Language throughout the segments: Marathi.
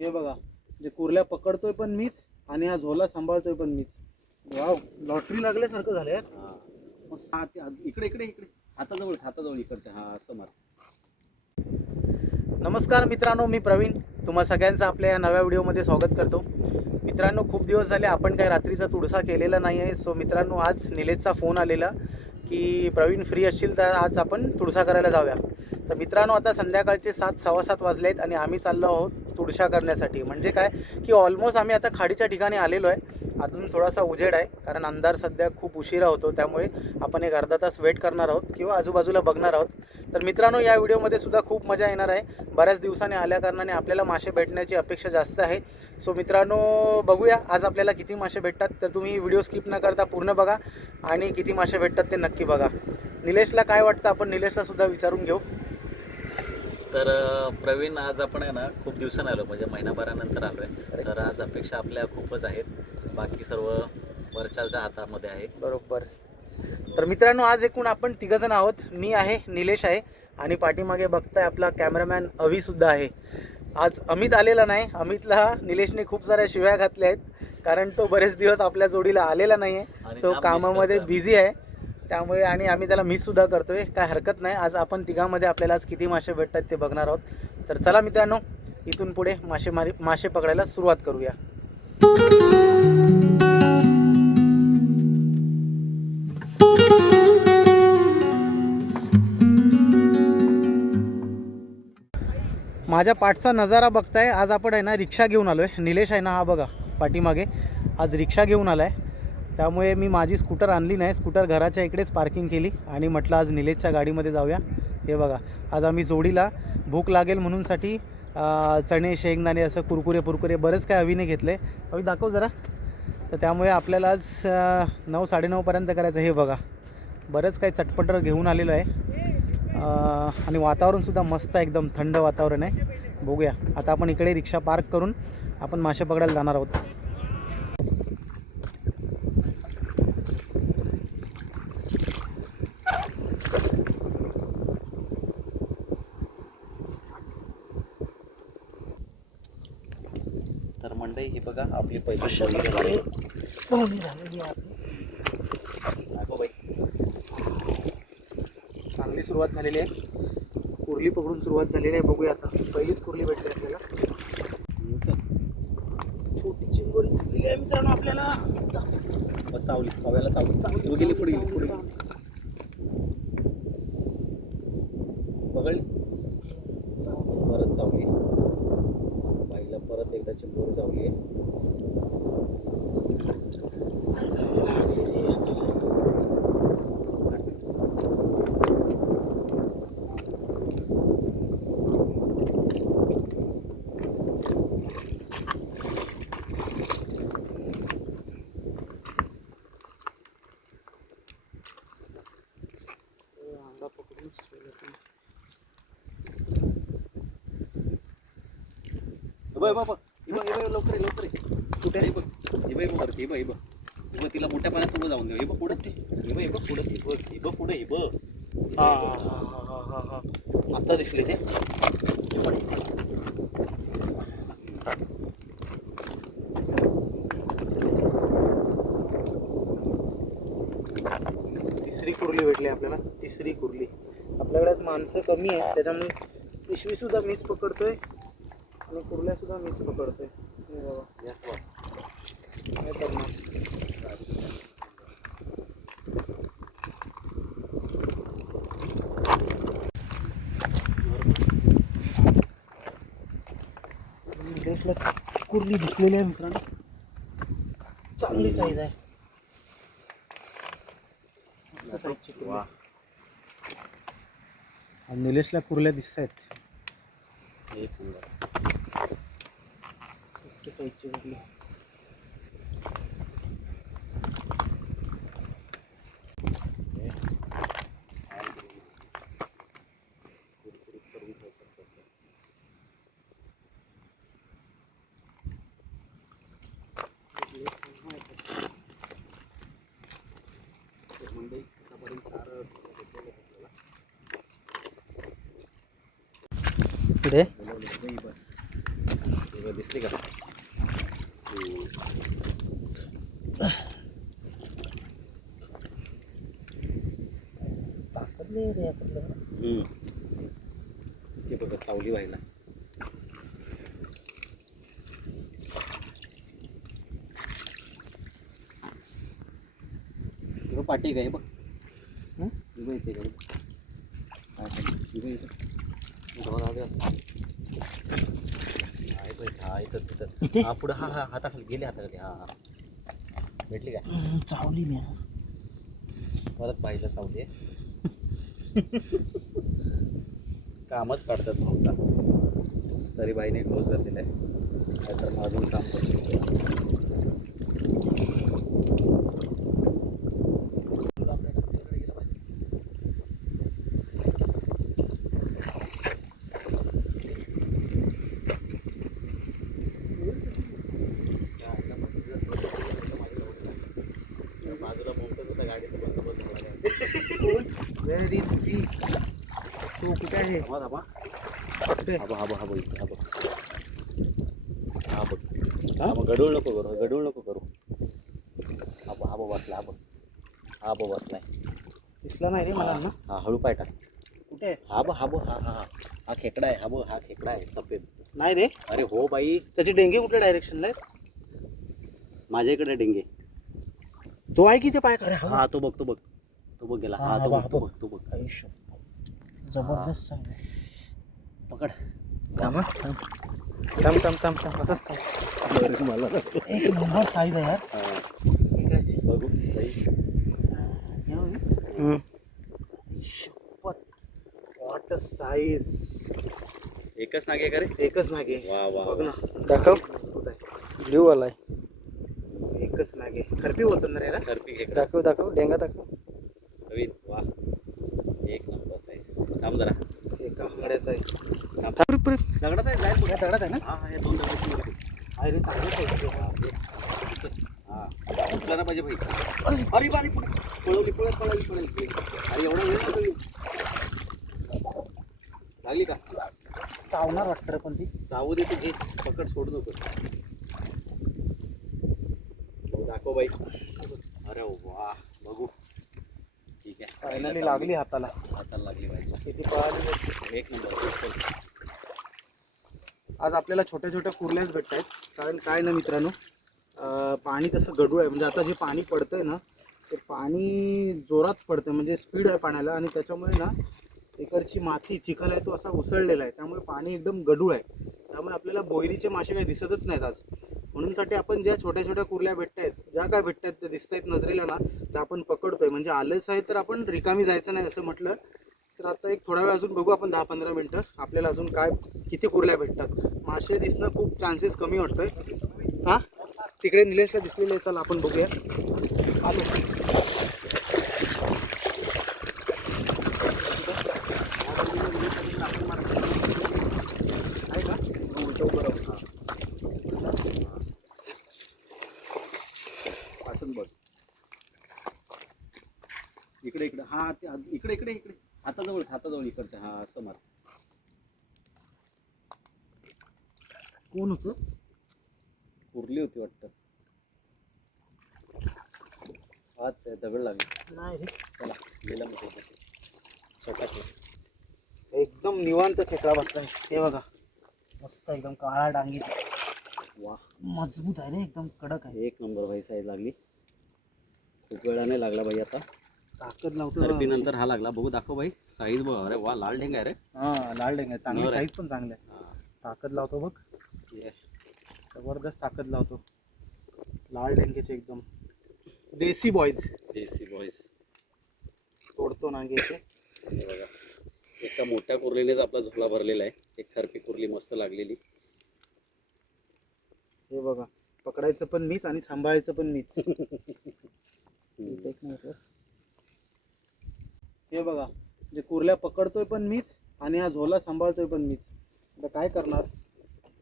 हे बघा, जे कुर्ल्या पकडतोय पण मीच आणि हा झोला सांभाळतोय पण मीच. वाव, लॉटरी लागल्यासारखं झालं यार. हा इकडे इकडे इकडे हाताजवळ इकडच्या. हा असं मार. नमस्कार मित्रांनो, मी प्रवीण. तुम्हा सगळ्यांचं आपल्या या नव्या व्हिडिओमध्ये स्वागत करतो. मित्रांनो, खूप दिवस झाले आपण काही रात्रीचा तुळसा केलेला नाही आहे. सो मित्रांनो, आज निलेशचा फोन आलेला की प्रवीण फ्री असशील तर आज आपण तुळसा करायला जाऊया. तर मित्रांनो, आता संध्याकाळचे 7:15 वाजले आहेत आणि आम्ही चाललो आहोत तुळसा करण्यासाठी. म्हणजे काय की ऑलमोस्ट आम्ही आता खाडीच्या ठिकाणी आलेलो आहे. अजून थोडासा उजेड आहे कारण अंधार सध्या खूप उशिरा होतो, त्यामुळे आपण एक अर्धा तास वेट करणार आहोत किंवा आजूबाजूला बघणार आहोत. तर मित्रांनो, या व्हिडिओमध्ये सुद्धा खूप मजा येणार आहे. बऱ्याच दिवसांनी आल्या कारणाने आपल्याला मासे भेटण्याची अपेक्षा जास्त आहे. सो मित्रांनो, बघूया आज आपल्याला किती मासे भेटतात. तर तुम्ही व्हिडिओ स्किप न करता पूर्ण बघा आणि किती मासे भेटतात ते नक्की बघा. निलेशला काय वाटतं, आपण निलेशला सुद्धा विचारून घेऊ. तर प्रवीण, आज आपण आहे ना खूप दिवसांनी आलो, म्हणजे महिनाभरानंतर आलो आहे. तर आज अपेक्षा आपल्या खूपच आहेत. बाकी सर्व वरच्याच्या हातामध्ये आहे. बरोबर. तर मित्रांनो, आज एकूण आपण तिघजण आहोत. मी आहे, निलेश आहे आणि पाठीमागे बघताय आपला कॅमेरामॅन अवीसुद्धा आहे. आज अमित आलेला नाही. अमितला निलेशने खूप साऱ्या शिव्या घातल्या आहेत कारण तो बरेच दिवस आपल्या जोडीला आलेला नाही आहे. तो कामामध्ये बिझी आहे, त्यामुळे आणि आम्ही त्याला मिससुद्धा करतोय. काय हरकत नाही. आज आपण तिघांमध्ये आपल्याला आज किती मासे भेटतात ते बघणार आहोत. तर चला मित्रांनो, इथून पुढे मासे पकडायला सुरुवात करूया. माझ्या पाठचा नजारा बघताय. आज आपण आहे ना रिक्षा घेऊन आलो आहे. निलेश आहे ना, हा बघा पाठीमागे, आज रिक्षा घेऊन आला आहे. त्यामुळे मी माझी स्कूटर आणली नाही. स्कूटर घराच्या इकडेच पार्किंग केली आणि म्हटलं आज निलेशच्या गाडीमध्ये जाऊया. हे बघा, आज आम्ही जोडीला भूक लागेल म्हणूनसाठी चणे, शेंगदाणे, असं कुरकुरे बरेच काय अवीने घेतले. अवी दाखव जरा. तर त्यामुळे आपल्याला आज 9-9:30पर्यंत करायचं. हे बघा, बरंच काही चटपटर घेऊन आलेलं आहे. आणि वातावरणसुद्धा मस्त आहे, एकदम थंड वातावरण आहे. बघूया आता आपण इकडे रिक्षा पार्क करून आपण मासे पकडायला जाणार आहोत. तर मंडई, ही बघा आपली पहिली चांगली सुरुवात झालेली आहे. कुर्ली पकडून सुरुवात झालेली आहे. बघूया आता, पहिलीच कुर्ली भेटली आपल्याला. छोटी चिंबोरी दिसलेली आहे मित्रांनो आपल्याला. चावली, कव्याला चावली गेली, पुढे पकडली, परत चावली. बाईला परत एकदा चिंबोरी चावली आहे. लवकर तिला मोठ्या पाण्यात पुढे जाऊन देऊ. पुढे आता दिसले ते. तिसरी कुर्ली भेटली आपल्याला. तिसरी कुर्ली. आपल्याकडे माणसं कमी आहेत, त्याच्यामुळे पिशवी सुद्धा मीच पकडतोय आणि कुर्ल्या सुद्धा मीच पकडतोय. काय करणार. कुर्ली दिसलेली आहे मित्रांनो, चांगली साईज आहे. साईजची कुर्ली. निलेशला कुर्ल्या दिसत आहेत. मस्त साईजची कुर्ली. पुढे बघ, दिसली का? ताकद नाही रे आपल्याला. ते बघ सावली व्हायला. पाठी काय बघ. इथं येते का हा पुढं हा हा हाताखाली गेले हाताखाली. हा हा भेटली का? चावली मी. परत पाहिलं सावली. कामच काढतात भाऊचा. तरी बाईने ग्लोज घातलेला आहे, नाहीतर मग अजून काम करतो. बाजूला मोठं होता गाडीचं बंदोबस्त झाला. Very C. तू कुठे आहे? हा बघ गडूळ नको करू, गडूळ नको करू. हा बसला. हा बसलाय. दिसला नाही रे मला ना. हा हळू पाय टाक. कुठे? हा हा खेकडा आहे. हा खेकडा आहे सफेद. नाही रे. अरे हो बाई, त्याचे डेंगे कुठल्या डायरेक्शनला आहेत? माझ्याकडे डेंगे. तो आहे की ते पाय करे? हा तो बघ गेला. हा तो बघ. आयुष्य जबरदस्त आहे. पकड. थांब असंच थांब. मला एक नंबर साईज आहे यार. इकडेच. बघू बाई. What size. एकच नागे का रे? एकच नागे. वा बघ ना. दाखव. ब्ल्यू वाला आहे. एकच नागे. खरपी बोलतो ना रे याला? खरपी खेकडा. दाखव डेंगा दाखव. रवीन वा, एक नंबर साईज. थांब जरा. एका आंगड्याचा आहे. दगडात आहे, जाईल पुढे. दगडात आहे ना? हा हे दोन दगड. आहे रे, चांगलं पाहिजे. हा उठला ना पाहिजे भाई. अरे बारी पुढे पळवली. अरे एवढा वेळ लागली. लागली का? चावणार वाटतं रे पण ती. चावू दे, तू घे. पकड, सोड नको. दाखव बाई. अरे वा, बघू. ठीक आहे, फायनली लागली हाताला. लागली बाई. किती पळाली. एक नंबर. आज आपल्याला छोट्या छोट्या कुर्ल्याच भेटत आहेत. कारण काय ना मित्रांनो, पाणी तसं गढूळ आहे. म्हणजे आता जे पाणी पडतंय ना, ते पाणी जोरात पडतं, म्हणजे स्पीड आहे पाण्याला. आणि त्याच्यामुळे ना इकडची माती चिखल आहे तो असा उसळलेला आहे. त्यामुळे पाणी एकदम गढूळ आहे. त्यामुळे आपल्याला बोयरीचे मासे काही दिसतच नाहीत आज. म्हणूनसाठी आपण ज्या छोट्या छोट्या कुर्ल्या भेटत आहेत, ज्या काय भेटत आहेत ते दिसत आहेत नजरेला ना, त्या आपण पकडतोय. म्हणजे आलंच आहे तर आपण रिकामी जायचं नाही असं म्हटलं तर आता एक थोडा वेळ अजून बघू आपण, 10-15 मिनटं आपल्याला अजून काय किती कुर्ल्या भेटतात. मासे दिसणं खूप चान्सेस कमी वाटतंय. हां, तिकडे निलेशला दिसलेले आहे. चला आपण बघूया. आलो. इकडे हा इकडे हाताजवळ इकडच्या. हा असं मार. कोण होतं? कुर्ली होती वाटतं. हा ते दगड लागली. नाही रे. चला गेला मग सटाक. एकदम निवांत खेकडा बसलाय. हे बघा, मस्त एकदम काळा डांगी. वा, मजबूत आहे रे, एकदम कडक आहे. एक नंबर भाई. साईज लागली. खूप वेळाने लागला भाई. आता ताकद लावतो. खरपी नंतर हा लागला. बघू, दाखव भाई साईज बघ. अरे वा, लाल ढेंगा आहे रे. हा, लाल डेंगा चांगली. नर आहे. साईज पण चांगली आहे. ताकद लावतो बघ. जबरदस्त ताकद लावतो. लाल डेंगेचे एकदम देसी बॉईज. तोडतो नांगेचे. बघा, एका मोठ्या कुर्लीनेच आपला झोला भरलेला आहे. एक खरपी कुर्ली मस्त लागलेली. हे बघा, पकडायचं पण मीच आणि सांभाळायचं पण मीच. हे बघा, जे कुर्ल्या पकडतोय पण मीच आणि हा झोला सांभाळतोय पण मीच. आता काय करणार,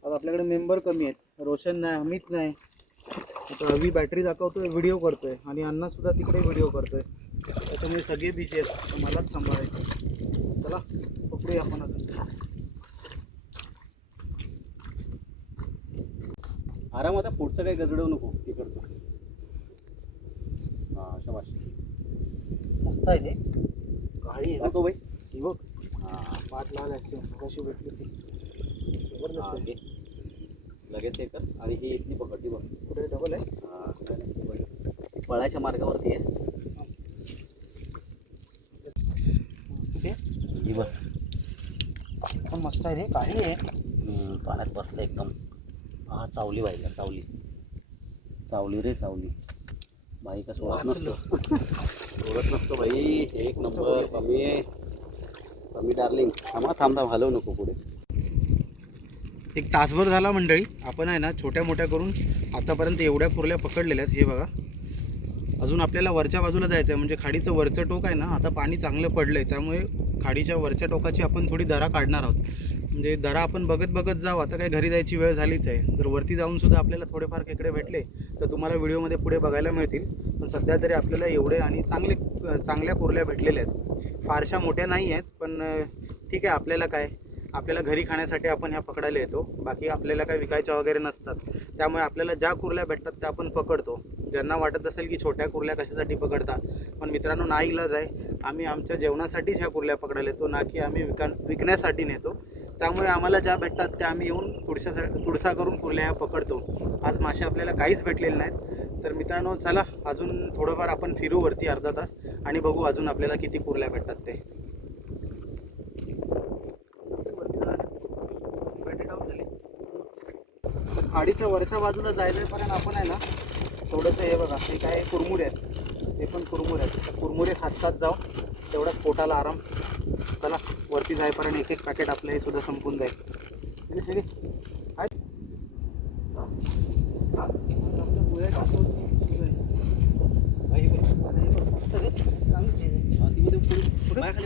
आज आपल्याकडे मेंबर कमी आहेत. रोशन नाही, अमित नाही. आता हवी बॅटरी दाखवतोय, व्हिडिओ करतोय. आणि अण्णा सुद्धा तिकडे व्हिडिओ करतोय. त्याच्यामुळे सगळे बिजी आहेत. मलाच सांभाळायचं. चला पकडूया आपण अजून. आराम आता पुढचं काही गजडवू नको तिकडचं. हां शाबाश. मस्त आहे रे, काळी आहे दाखव बाई. ही बघ, हां पाठ लावली असते कशी भेटली ती, जबरदस्त आहे. लगेच हे कर. आणि ही इथली पकडली बघ. कुठे डबल आहे? हां पळायच्या मार्गावरती आहे. कुठे? ही बघ पण मस्त आहे रे, काळी आहे. पाण्यात बसलं एकदम. हा चावली बाईला, चावली चावली रे चावली. बाई का सोडत नसतो सोडत नसतो बाई. एक नंबर. कमी आहे कमी डार्लिंग. थांबा थांब हलवू नको पुढे. एक तासभर झाला मंडळी, आपण आहे ना छोट्या मोठ्या करून आतापर्यंत एवढ्या कुर्ल्या पकडलेल्या आहेत. हे बघा, अजून आपल्याला वरच्या बाजूला जायचं आहे. म्हणजे खाडीचं वरचं टोक आहे ना, आता पाणी चांगलं पडलं आहे, त्यामुळे खाडीच्या वरच्या टोकाची आपण थोडी दरा काढणार आहोत. म्हणजे दरा आपण बघत बघत जाऊ. आता काय घरी जायची वेळ झालीच आहे. जर वरती जाऊन सुद्धा आपल्याला थोडेफार खेकडे भेटले तर तुम्हाला व्हिडिओमध्ये पुढे बघायला मिळतील. पण सध्या तरी आपल्याला एवढे आणि चांगल्या कुर्ल्या भेटलेल्या आहेत. फारशा मोठ्या नाही आहेत, पण ठीक आहे. आपल्याला घरी खाण्यासाठी आपण ह्या पकडायला येतो. बाकी आपल्याला काय विकायच्या वगैरे नसतात. त्यामुळे आपल्याला ज्या कुर्ल्या भेटतात त्या आपण पकडतो. ज्यांना वाटत असेल की छोट्या कुर्ल्या कशासाठी पकडतात, पण मित्रांनो नाईलाज आहे. आम्ही आमच्या जेवणासाठीच ह्या कुर्ल्या पकडायला येतो, ना की आम्ही विकण्यासाठी नेतो. त्यामुळे आम्हाला ज्या भेटतात त्या आम्ही येऊन तुडसा करून कुर्ल्या ह्या पकडतो. आज मासे आपल्याला काहीच भेटलेले नाहीत. तर मित्रांनो चला, अजून थोडंफार आपण फिरू वरती अर्धा तास आणि बघू अजून आपल्याला किती कुर्ल्या भेटतात ते. खाडीच्या वरच्या बाजूला जायच्यापर्यंत आपण आहे ना थोडंसं हे बघा, हे काय कुरमुरे आहेत, ते पण कुरमुरे आहेत. कुरमुरे खात जाऊ, तेवढाच पोटाला आराम. चला वरती जायपर्यंत एक एक पॅकेट आपलं हे सुद्धा संपून जाईल.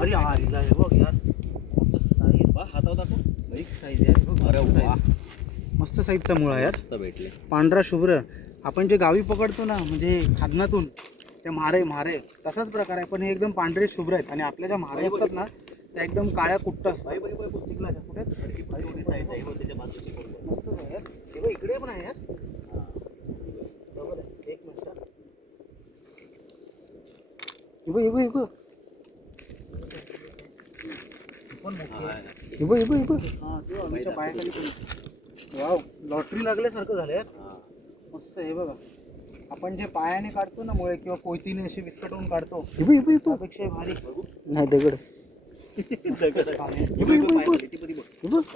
अरे यार बघ यार, साईज हातावर दाखव. एक साईज आहे बघ. अरे वा, मस्त साईजचा मुळा यार, मस्त भेटले. पांढरा शुभ्र. आपण जे गावी पकडतो ना, म्हणजे खादनातून ते म्हारे तसाच प्रकार आहे, पण हे एकदम पांढरे शुभ्र आहेत. आणि आपल्या ज्या म्हारे असतात ना त्या एकदम काळ्या कुट्ट असतात. कुठे मस्त आहे यार. हे बघ, इकडे पण आहे यार. एक मिनिट, हे बघ आमच्या पायाखाली पण. वाव, लॉटरी लागल्यासारखं झालं यार. मस्त. हे बघा, आपण जे पायाने काढतो ना मुळे किंवा कोयतीने अशी विस्कटवून काढतो, त्यापेक्षा भारी. नाही दगड.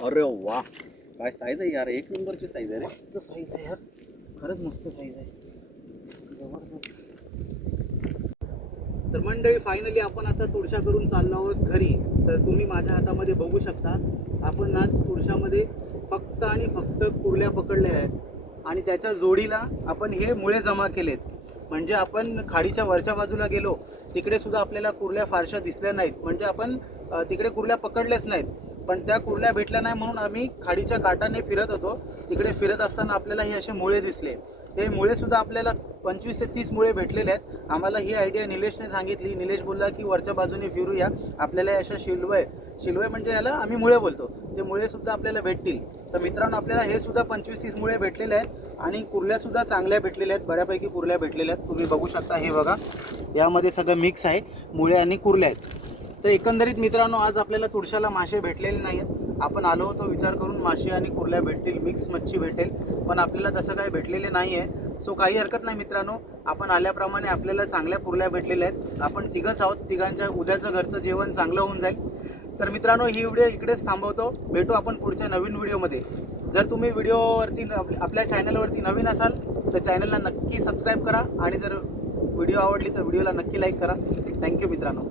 अरे वा, काय साईज आहे यार, एक नंबरची साईज आहे रे. मस्त साईज आहे यार, खरंच मस्त साईज आहे, जबरदस्त. तर मंडळी फायनली आपण आता तुळशा करून चाललो आहोत घरी. तर तुम्ही माझ्या हातामध्ये बघू शकता, आपण आज तुळशामध्ये फक्त आणि फक्त कुर्ल्या पकडल्या आहेत. आणि त्याच्या जोडीला आपण हे मुळे जमा केलेत. म्हणजे आपण खाडीच्या वरच्या बाजूला गेलो, तिकडे सुद्धा आपल्याला कुर्ल्या फारशा दिसल्या नाहीत. म्हणजे आपण तिकडे कुर्ल्या पकडल्याच नाहीत, पण त्या कुर्ल्या भेटल्या नाही म्हणून आम्ही खाडीच्या काठाने फिरत होतो. तिकडे फिरत असताना आपल्याला हे असे मुळे दिसले. ते मुळे सुद्धा आपल्याला 25 ते 30 मुळे भेटलेले आहेत. आम्हाला ही आयडिया निलेशने सांगितली. निलेश बोलला की वरच्या बाजूने फिरूया, आपल्याला अशा शिलवय म्हणजे याला आम्ही मुळे बोलतो, ते मुळे सुद्धा आपल्याला भेटतील. तर मित्रांनो, आपल्याला हे सुद्धा 25-30 मुळे भेटलेले आहेत. आणि कुर्ल्या सुद्धा चांगल्या भेटलेल्या आहेत, बऱ्यापैकी कुर्ल्या भेटलेल्या आहेत. तुम्ही बघू शकता, हे बघा, यामध्ये सगळं मिक्स आहे, मुळे आणि कुर्ल्या आहेत. तर एकंदरीत मित्रांनो, आज आपल्याला तुळशाला मासे भेटलेले नाही आहेत. आपण आलो होतो विचार करून मासे आणि कुर्ल्या भेटतील, मिक्स मच्छी भेटेल, पण आपल्याला तसं काही भेटलेले नाही आहे. सो काही हरकत नाही मित्रांनो, आपण आल्याप्रमाणे आपल्याला चांगल्या कुर्ल्या भेटलेल्या आहेत. आपण तिघंच आहोत, तिघांच्या उद्याचं घरचं जेवण चांगलं होऊन जाईल. तर मित्रांनो, ही व्हिडिओ इकडेच थांबवतो. भेटू आपण पुढच्या नवीन व्हिडिओमध्ये. जर तुम्ही व्हिडिओवरती आपल्या चॅनलवरती नवीन असाल तर चॅनलला नक्की सबस्क्राईब करा. आणि जर व्हिडिओ आवडली तर व्हिडिओला नक्की लाईक करा. थँक्यू मित्रांनो.